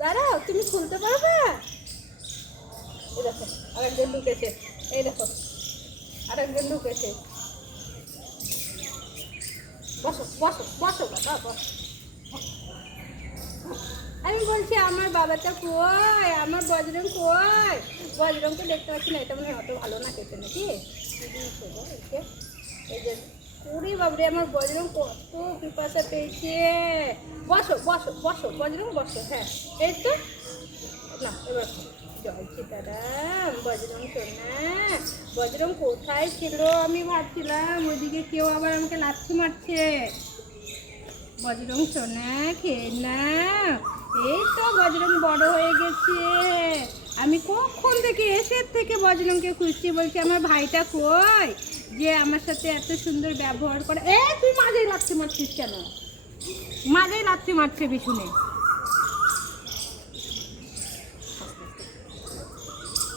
দাঁড়াও, তুমি খুলতে পারবে? এই দেখো আরেকজন ঢুকেছে, এই দেখো আরেকজন ঢুকেছে। বসো বসো বসো বাবা বসো। আমি বলছি আমার বাবাটা কই, আমার বজরং কই? বজরংকে দেখতে পাচ্ছি না, এটা মনে হয় অত ভালো না খেতে নাকি। এই যে পুরি বাবরে আমার বজরং কত পিপাসা পেয়েছে। বসো বসো বসো বজরং বসো। হ্যাঁ এই তো না, এবার জয় সীতারাম। বজরং সোনা, বজরং কোথায় ছিল আমি ভাবছিলাম, ওইদিকে কেউ আবার আমাকে লাথি মারছে। বজরং সোনা খেয়ে না, এই তো বজরং বড় হয়ে গেছে। আমি কখন থেকে এসের থেকে বজরংকে খুঁজছি, বলছি আমার ভাইটা কই যে আমার সাথে এত সুন্দর ব্যবহার করে। তুই মাঝেই লাথি মারছিস কেন? মাঝেই লাথি মারছে বিছুনে।